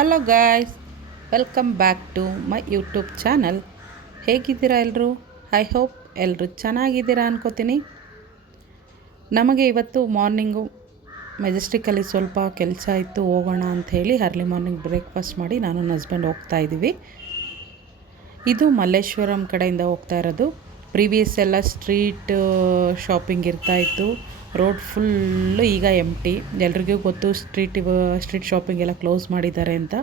Hello guys, welcome back to my YouTube channel. ಹೇಗಿದ್ದೀರಾ ಎಲ್ಲರೂ? I hope ಎಲ್ಲರೂ ಚೆನ್ನಾಗಿದ್ದೀರಾ ಅನ್ಕೋತೀನಿ. ನಮಗೆ ಇವತ್ತು ಮಾರ್ನಿಂಗು ಮೆಜೆಸ್ಟಿಕಲ್ಲಿ ಸ್ವಲ್ಪ ಕೆಲಸ ಇತ್ತು, ಹೋಗೋಣ ಅಂಥೇಳಿ ಅರ್ಲಿ ಮಾರ್ನಿಂಗ್ ಬ್ರೇಕ್ಫಾಸ್ಟ್ ಮಾಡಿ ನಾನು ನನ್ನ ಹಸ್ಬೆಂಡ್ ಹೋಗ್ತಾ ಇದ್ದೀವಿ. ಇದು ಮಲ್ಲೇಶ್ವರಂ ಕಡೆಯಿಂದ ಹೋಗ್ತಾ ಇರೋದು. ಪ್ರೀವಿಯಸ್ ಎಲ್ಲ ಸ್ಟ್ರೀಟ್ ಶಾಪಿಂಗ್ ಇರ್ತಾಯಿತ್ತು, ರೋಡ್ ಫುಲ್ಲು ಈಗ ಎಂಟಿ. ಎಲ್ರಿಗೂ ಗೊತ್ತು ಸ್ಟ್ರೀಟ್ ಶಾಪಿಂಗ್ ಎಲ್ಲ ಕ್ಲೋಸ್ ಮಾಡಿದ್ದಾರೆ ಅಂತ.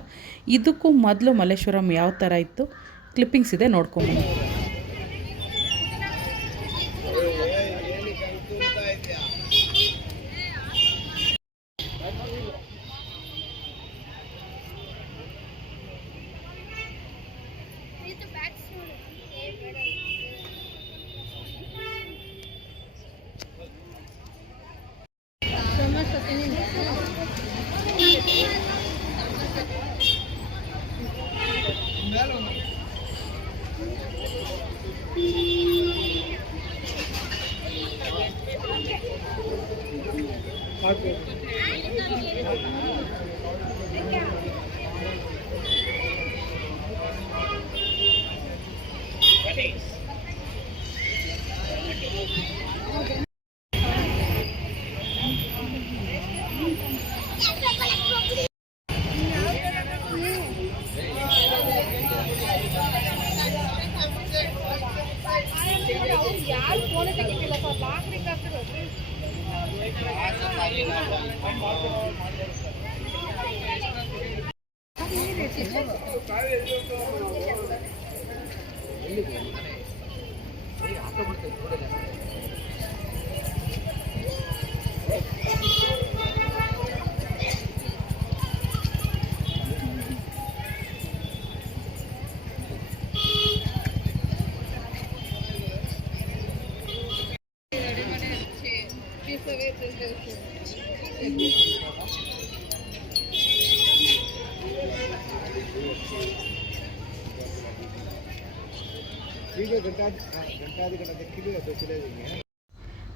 ಇದಕ್ಕೂ ಮೊದಲು ಮಲ್ಲೇಶ್ವರಂ ಯಾವ ಥರ ಇತ್ತು ಕ್ಲಿಪ್ಪಿಂಗ್ಸ್ ಇದೆ, ನೋಡ್ಕೊಂಬನ್ನಿ.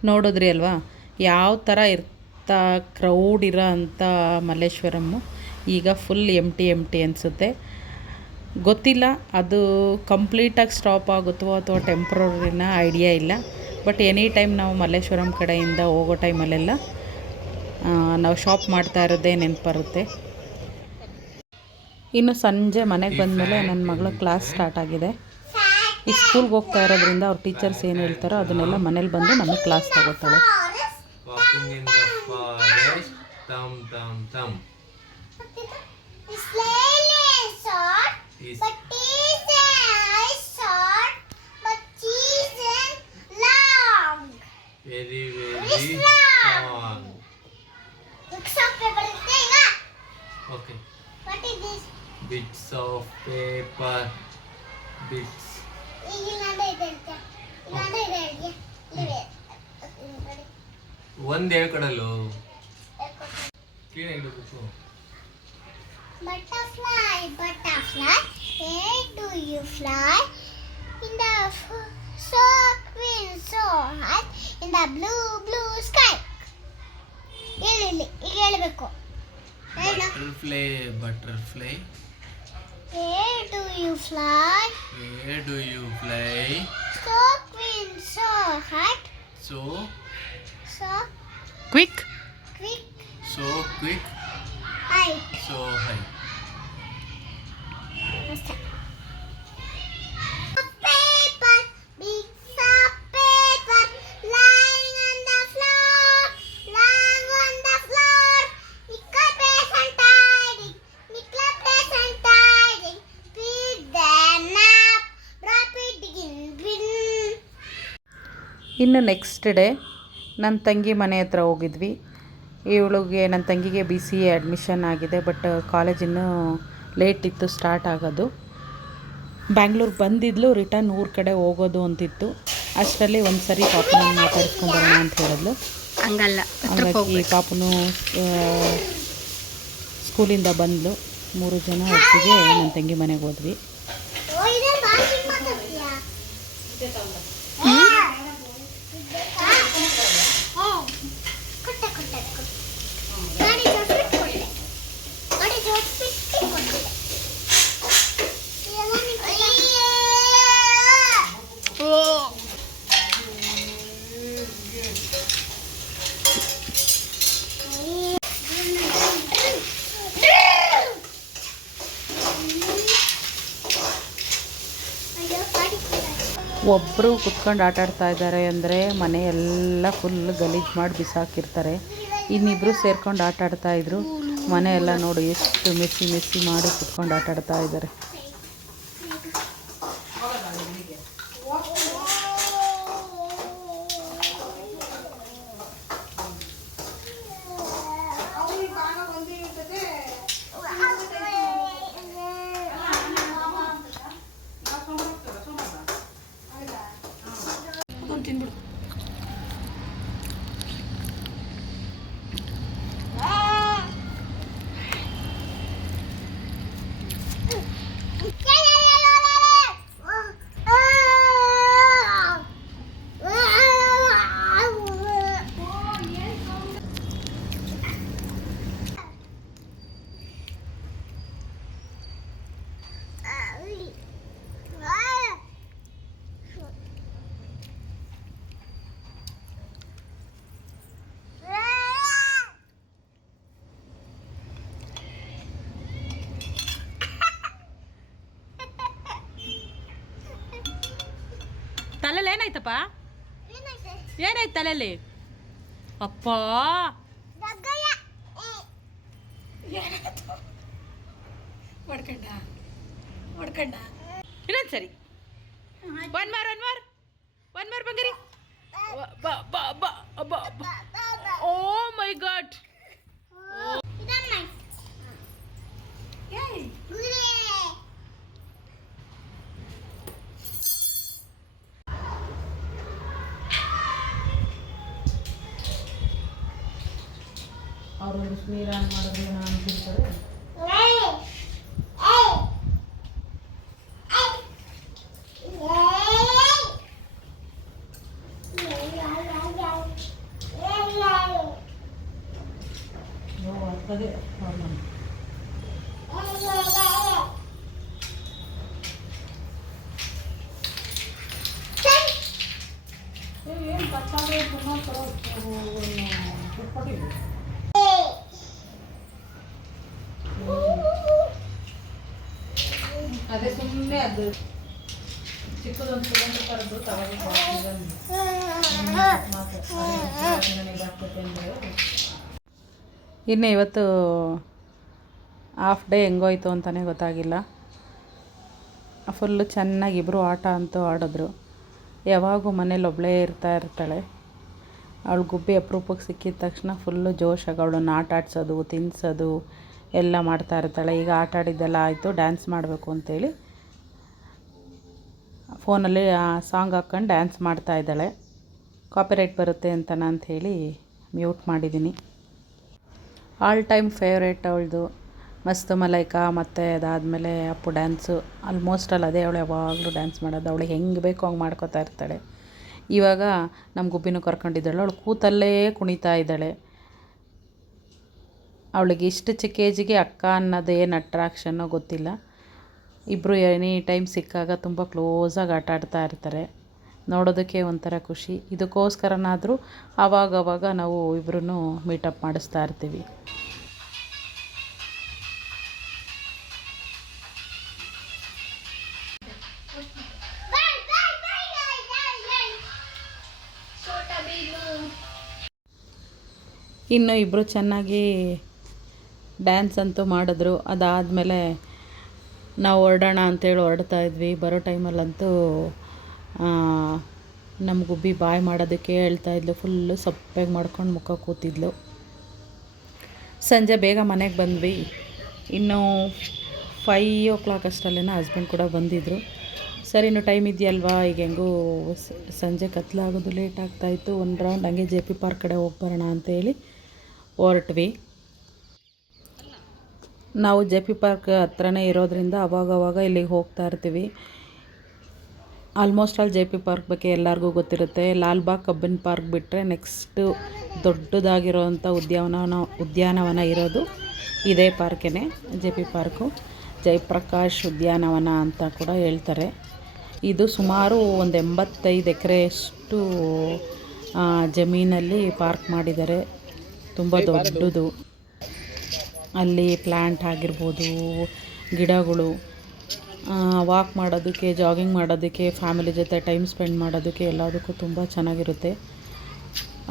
ನೋಡಿದ್ರಿ ಅಲ್ವಾ ಯಾವ ಥರ ಕ್ರೌಡ್ ಇರೋ ಅಂಥ ಮಲ್ಲೇಶ್ವರಮ್ಮು ಈಗ ಫುಲ್ ಎಂಟಿ ಅನಿಸುತ್ತೆ. ಗೊತ್ತಿಲ್ಲ ಅದು ಕಂಪ್ಲೀಟಾಗಿ ಸ್ಟಾಪ್ ಆಗುತ್ತೋ ಅಥವಾ ಟೆಂಪ್ರರಿನ ಐಡಿಯಾ ಇಲ್ಲ. ಬಟ್ ಎನಿ ಟೈಮ್ ನಾವು ಮಲ್ಲೇಶ್ವರಂ ಕಡೆಯಿಂದ ಹೋಗೋ ಟೈಮಲ್ಲೆಲ್ಲ ನಾವು ಶಾಪ್ ಮಾಡ್ತಾ ಇರೋದೇ ನೆನಪು ಬರುತ್ತೆ. ಇನ್ನು ಸಂಜೆ ಮನೆಗೆ ಬಂದಮೇಲೆ ನನ್ನ ಮಗಳ ಕ್ಲಾಸ್ ಸ್ಟಾರ್ಟ್ ಆಗಿದೆ. ಈ ಸ್ಕೂಲ್ಗೆ ಹೋಗ್ತಾ ಇರೋದ್ರಿಂದ ಅವ್ರ ಟೀಚರ್ಸ್ ಏನು ಹೇಳ್ತಾರೋ ಅದನ್ನೆಲ್ಲ ಮನೇಲಿ ಬಂದು ನಮಗೆ ಕ್ಲಾಸ್ ತಗೋತಾಳೆ. Okay. What is this? Bits of paper. Bits. ಒಂದ್ ಹೇಳ್ಕೊಡಲು ಕ್ಲೀನ್ ಆಗಿರ್ಬೇಕು. Butterfly, butterfly, where do you fly? In the so green, so high, in the blue, blue sky. ಇಲ್ಲಿ ಹೇಳಬೇಕು. Butterfly, butterfly. Where do you fly? Where do you fly? So green, so high. So quick. Quick. So quick. High. So high. Paper, bits of paper, lying on the floor, lying on the floor. Nickel place and tidying, nickel place and tidying. Pick them up, drop it in bin. ಇನ್ನು next day ನನ್ನ ತಂಗಿ ಮನೆ ಹತ್ರ ಹೋಗಿದ್ವಿ. ನನ್ನ ತಂಗಿಗೆ BCA admission ಆಗಿದೆ, but college ಇನ್ನೂ ಲೇಟ್ ಇತ್ತು ಸ್ಟಾರ್ಟ್ ಆಗೋದು. ಬ್ಯಾಂಗ್ಳೂರಿಗೆ ಬಂದಿದ್ಲು, ರಿಟರ್ನ್ ಊರ ಕಡೆ ಹೋಗೋದು ಅಂತಿತ್ತು. ಅಷ್ಟರಲ್ಲಿ ಒಂದು ಸರಿ ಪಾಪನ ಮಾತಾಡಿಸ್ಕೊಂಬರೋಣ ಅಂತ ಹೇಳಿದ್ಲು. ಹಂಗಾಗಿ ಪಾಪನು ಸ್ಕೂಲಿಂದ ಬಂದಳು. 3 ಜನ ಒಟ್ಟಿಗೆ ನನ್ನ ತಂಗಿ ಮನೆಗೆ ಹೋದ್ವಿ. What is your ಒಬ್ಬರು ಕುತ್ಕೊಂಡು ಆಟಾಡ್ತಾ ಇದ್ದಾರೆ ಅಂದರೆ ಮನೆ ಎಲ್ಲ ಫುಲ್ ಗಲೀಜು ಮಾಡಿ ಬಿಸಾಕಿರ್ತಾರೆ. ಇನ್ನಿಬ್ಬರು ಸೇರ್ಕೊಂಡು ಆಟಾಡ್ತಾಯಿದ್ರು. ಮನೆ ಎಲ್ಲ ನೋಡಿ ಎಷ್ಟು ಮೆಸ್ಸಿ ಮೆಸ್ಸಿ ಮಾಡಿ ಕುತ್ಕೊಂಡು ಆಟಾಡ್ತಾ ಇದ್ದಾರೆ. ತಲೆಯಲ್ಲಿ ಏನಾಯ್ತಪ್ಪ? ಏನಾಯ್ತು ತಲೆಯಲ್ಲಿ? ಅಪ್ಪ ಇನ್ನೊಂದು ಸರಿ ಒನ್ ಮಾರ್ ಬಂಗಾರಿ. ಓ ಮೈ ಗಾಡ್. ಅವರು ಸ್ಮೀರಾನ್ ಮಾಡೋದು ನಾನು ತಿಂತಾರೆ. ಅದೇ ಸುಮ್ಮನೆ ಅದು ಚಿಕ್ಕದೊಂದು ಸಿಲಿಂಡರ್ ಕರೆದು ಇನ್ನು ಇವತ್ತು ಹಾಫ್ ಡೇ ಹೆಂಗೋಯ್ತು ಅಂತಲೇ ಗೊತ್ತಾಗಿಲ್ಲ. ಫುಲ್ಲು ಚೆನ್ನಾಗಿ ಇಬ್ಬರು ಆಟ ಅಂತೂ ಆಡಿದ್ರು. ಯಾವಾಗೂ ಮನೇಲಿ ಒಬ್ಬಳೇ ಇರ್ತಾಳೆ. ಅವಳು ಗುಬ್ಬಿ ಅಪರೂಪಕ್ಕೆ ಸಿಕ್ಕಿದ ತಕ್ಷಣ ಫುಲ್ಲು ಜೋಶಾಗಿ ಅವಳನ್ನು ಆಟ ಆಡ್ಸೋದು ತಿನ್ನಿಸೋದು ಎಲ್ಲ ಮಾಡ್ತಾ ಇರ್ತಾಳೆ. ಈಗ ಆಟ ಆಡಿದ್ದೆಲ್ಲ ಆಯಿತು, ಡ್ಯಾನ್ಸ್ ಮಾಡಬೇಕು ಅಂತೇಳಿ ಫೋನಲ್ಲಿ ಸಾಂಗ್ ಹಾಕ್ಕೊಂಡು ಡ್ಯಾನ್ಸ್ ಮಾಡ್ತಾ ಇದ್ದಾಳೆ. ಕಾಪಿರೈಟ್ ಬರುತ್ತೆ ಅಂತ ಹೇಳಿ ಮ್ಯೂಟ್ ಮಾಡಿದ್ದೀನಿ. ಆಲ್ ಟೈಮ್ ಫೇವ್ರೇಟ್ ಅವಳದು ಮಸ್ತ್ ಮಲೈಕಾ. ಮತ್ತು ಅದಾದಮೇಲೆ ಅಪ್ಪು ಡ್ಯಾನ್ಸು ಆಲ್ಮೋಸ್ಟ್ ಅದೇ ಅವಳು ಯಾವಾಗಲೂ ಡ್ಯಾನ್ಸ್ ಮಾಡೋದು. ಅವಳಿಗೆ ಹೆಂಗೆ ಬೇಕೋ ಹಂಗೆ ಮಾಡ್ಕೋತಾ ಇರ್ತಾಳೆ. ಇವಾಗ ನಮ್ಮ ಗುಬ್ಬಿನೂ ಕರ್ಕೊಂಡಿದ್ದಾಳೆ. ಅವಳು ಕೂತಲ್ಲೇ ಕುಣಿತಾ ಇದ್ದಾಳೆ. ಅವಳಿಗೆ ಇಷ್ಟು ಚಿಕ್ಕ ಏಜಿಗೆ ಅಕ್ಕ ಅನ್ನೋದೇನು ಅಟ್ರಾಕ್ಷನ್ನೋ ಗೊತ್ತಿಲ್ಲ. ಇಬ್ಬರು ಎನಿ ಟೈಮ್ ಸಿಕ್ಕಾಗ ತುಂಬ ಕ್ಲೋಸಾಗಿ ಆಟ ಆಡ್ತಾ ಇರ್ತಾರೆ. ನೋಡೋದಕ್ಕೆ ಒಂಥರ ಖುಷಿ. ಇದಕ್ಕೋಸ್ಕರನಾದರೂ ಆವಾಗವಾಗ ನಾವು ಇಬ್ಬರೂ ಮೀಟಪ್ ಮಾಡಿಸ್ತಾ ಇರ್ತೀವಿ. ಇನ್ನು ಇಬ್ಬರು ಚೆನ್ನಾಗಿ ಡ್ಯಾನ್ಸ್ ಅಂತೂ ಮಾಡಿದ್ರು. ಅದಾದಮೇಲೆ ನಾವು ಹೊರಡೋಣ ಅಂತೇಳಿ ಹೊರಡ್ತಾ ಇದ್ವಿ. ಬರೋ ಟೈಮಲ್ಲಂತೂ ನಮ್ಮ ಗುಬ್ಬಿ ಬಾಯ್ ಮಾಡೋದಕ್ಕೆ ಹೇಳ್ತಾಯಿದ್ಲು. ಫುಲ್ಲು ಸಪ್ಪಗೆ ಮಾಡ್ಕೊಂಡು ಮುಖ ಕೂತಿದ್ಲು. ಸಂಜೆ ಬೇಗ ಮನೆಗೆ ಬಂದ್ವಿ. ಇನ್ನು 5 ಅಷ್ಟರಲ್ಲೇ ಹಸ್ಬೆಂಡ್ ಕೂಡ ಬಂದಿದ್ದರು. ಸರಿ ಇನ್ನು ಟೈಮ್ ಇದೆಯಲ್ವಾ, ಈಗ ಹೆಂಗೂ ಸಂಜೆ ಕತ್ಲಾಗೋದು ಲೇಟ್ ಆಗ್ತಾಯಿತ್ತು. ಒಂದು ರೌಂಡ್ ಹಂಗೆ ಜೆ ಪಿ ಪಾರ್ಕ್ ಕಡೆ ಹೋಗಿ ಬರೋಣ ಅಂತೇಳಿ ಹೊರಟ್ವಿ. ನಾವು ಜೆ ಪಿ ಪಾರ್ಕ್ ಹತ್ರನೇ ಇರೋದ್ರಿಂದ ಅವಾಗವಾಗ ಇಲ್ಲಿಗೆ ಹೋಗ್ತಾ ಇರ್ತೀವಿ. Almost all J P park ಬಗ್ಗೆ ಎಲ್ಲರಿಗೂ ಗೊತ್ತಿರುತ್ತೆ. ಲಾಲ್ಬಾಗ್ ಕಬ್ಬಿನ ಪಾರ್ಕ್ ಬಿಟ್ಟರೆ ನೆಕ್ಸ್ಟು ದೊಡ್ಡದಾಗಿರೋವಂಥ ಉದ್ಯಾನವನ ಇರೋದು ಇದೇ ಪಾರ್ಕೇ, ಜೆ ಪಿ ಪಾರ್ಕು. ಜಯಪ್ರಕಾಶ್ ಉದ್ಯಾನವನ ಅಂತ ಕೂಡ ಹೇಳ್ತಾರೆ. ಇದು ಸುಮಾರು ಒಂದು 85 ಎಕರೆಯಷ್ಟು ಜಮೀನಲ್ಲಿ ಪಾರ್ಕ್ ಮಾಡಿದ್ದಾರೆ. ತುಂಬ ದೊಡ್ಡದು. ಅಲ್ಲಿ ಪ್ಲ್ಯಾಂಟ್ ಆಗಿರ್ಬೋದು, ಗಿಡಗಳು ವಾಕ್ ಮಾಡೋದಕ್ಕೆ, ಜಾಗಿಂಗ್ ಮಾಡೋದಕ್ಕೆ, ಫ್ಯಾಮಿಲಿ ಜೊತೆ ಟೈಮ್ ಸ್ಪೆಂಡ್ ಮಾಡೋದಕ್ಕೆ ಎಲ್ಲದಕ್ಕೂ ತುಂಬ ಚೆನ್ನಾಗಿರುತ್ತೆ.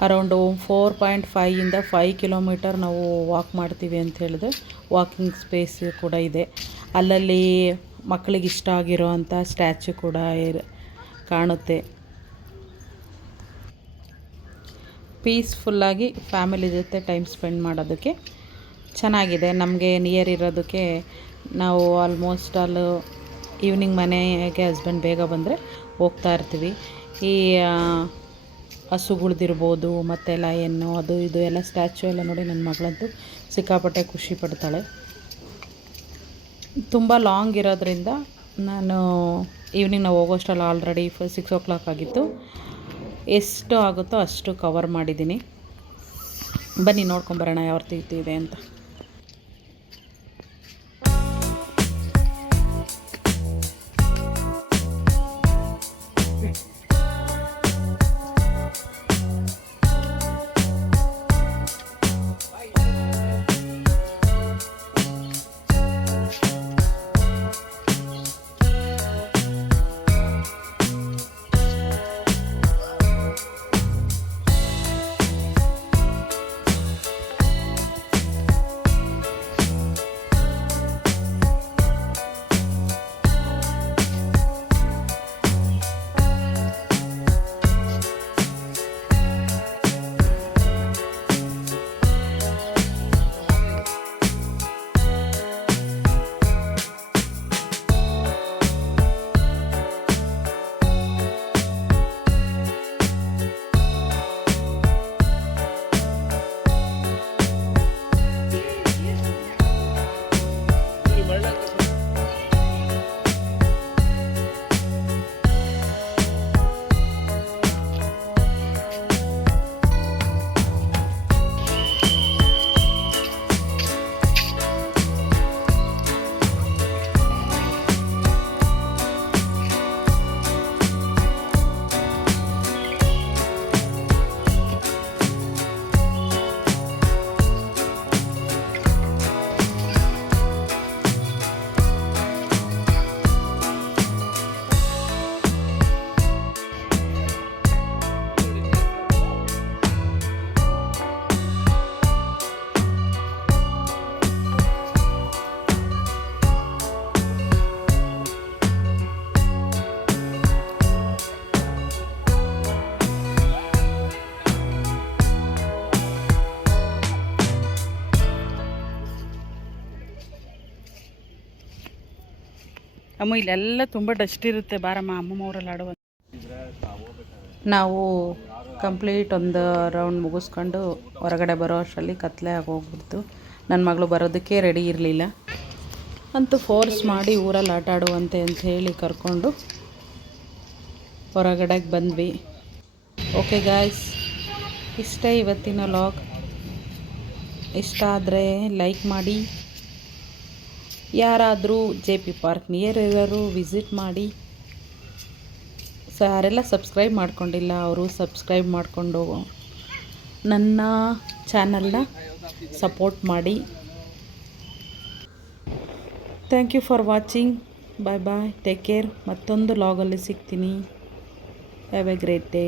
ಅರೌಂಡು 4.5 5 ಕಿಲೋಮೀಟರ್ ನಾವು ವಾಕ್ ಮಾಡ್ತೀವಿ ಅಂತ ಹೇಳಿದ್ರೆ ವಾಕಿಂಗ್ ಸ್ಪೇಸ್ ಕೂಡ ಇದೆ. ಅಲ್ಲಲ್ಲಿ ಮಕ್ಕಳಿಗೆ ಇಷ್ಟ ಆಗಿರೋ ಅಂಥ ಸ್ಟ್ಯಾಚ್ಯೂ ಕೂಡ ಕಾಣುತ್ತೆ. ಪೀಸ್ಫುಲ್ಲಾಗಿ ಫ್ಯಾಮಿಲಿ ಜೊತೆ ಟೈಮ್ ಸ್ಪೆಂಡ್ ಮಾಡೋದಕ್ಕೆ ಚೆನ್ನಾಗಿದೆ. ನಮಗೆ ನಿಯರ್ ಇರೋದಕ್ಕೆ ನಾವು ಆಲ್ಮೋಸ್ಟ್ ಈವ್ನಿಂಗ್ ಮನೆಗೆ ಹಸ್ಬೆಂಡ್ ಬೇಗ ಬಂದರೆ ಹೋಗ್ತಾ ಇರ್ತೀವಿ. ಈ ಹಸುಗಳ್ದಿರ್ಬೋದು ಮತ್ತು ಲಯನ್ನು ಅದು ಇದು ಎಲ್ಲ ಸ್ಟ್ಯಾಚ್ಯೂ ಎಲ್ಲ ನೋಡಿ ನನ್ನ ಮಗಳಂತೂ ಸಿಕ್ಕಾಪಟ್ಟೆ ಖುಷಿ ಪಡ್ತಾಳೆ. ತುಂಬ ಲಾಂಗ್ ಇರೋದ್ರಿಂದ ನಾನು ಈವ್ನಿಂಗ್ ನಾವು ಹೋಗೋಷ್ಟರಲ್ಲಿ ಆಲ್ರೆಡಿ 6 o'clock ಆಗಿತ್ತು. ಎಷ್ಟು ಆಗುತ್ತೋ ಅಷ್ಟು ಕವರ್ ಮಾಡಿದ್ದೀನಿ. ಬನ್ನಿ ನೋಡ್ಕೊಂಬರೋಣ ಯಾವ ರೀತಿ ಇದೆ ಅಂತ. ಅಮ್ಮ ಇಲ್ಲೆಲ್ಲ ತುಂಬ ಡಸ್ಟ್ ಇರುತ್ತೆ. ಬಾರಮ್ಮ ಅಮ್ಮಮ್ಮ ಅವರೆಲ್ಲ ಆಡುವ. ನಾವು ಕಂಪ್ಲೀಟ್ ಒಂದು ರೌಂಡ್ ಮುಗಿಸ್ಕೊಂಡು ಹೊರಗಡೆ ಬರೋ ಅಷ್ಟರಲ್ಲಿ ಕತ್ಲೆ ಆಗೋಗ್ಬಿಡ್ತು. ನನ್ನ ಮಗಳು ಬರೋದಕ್ಕೆ ರೆಡಿ ಇರಲಿಲ್ಲ. ಅಂತೂ ಫೋರ್ಸ್ ಮಾಡಿ ಊರಲ್ಲಿ ಆಟ ಆಡುವಂತೆ ಅಂತ ಹೇಳಿ ಕರ್ಕೊಂಡು ಹೊರಗಡೆಗೆ ಬಂದ್ವಿ. ಓಕೆ ಗಾಯ್ಸ್, ಇಷ್ಟೇ ಇವತ್ತಿನ ವ್ಲಾಗ್. ಇಷ್ಟ ಆದರೆ ಲೈಕ್ ಮಾಡಿ. ಯಾರಾದರೂ JP ಪಾರ್ಕ್ ನಿಯರ್ ಇರೋರು ವಿಸಿಟ್ ಮಾಡಿ. ಯಾರೆಲ್ಲ ಸಬ್ಸ್ಕ್ರೈಬ್ ಮಾಡ್ಕೊಂಡಿಲ್ಲ ಅವರು ಸಬ್ಸ್ಕ್ರೈಬ್ ಮಾಡಿಕೊಂಡು ನನ್ನ ಚಾನಲ್ನ ಸಪೋರ್ಟ್ ಮಾಡಿ. Thank you for watching. Bye bye, take care. ಮತ್ತೊಂದು ವ್ಲಾಗಲ್ಲಿ ಸಿಗ್ತೀನಿ. Have a great day.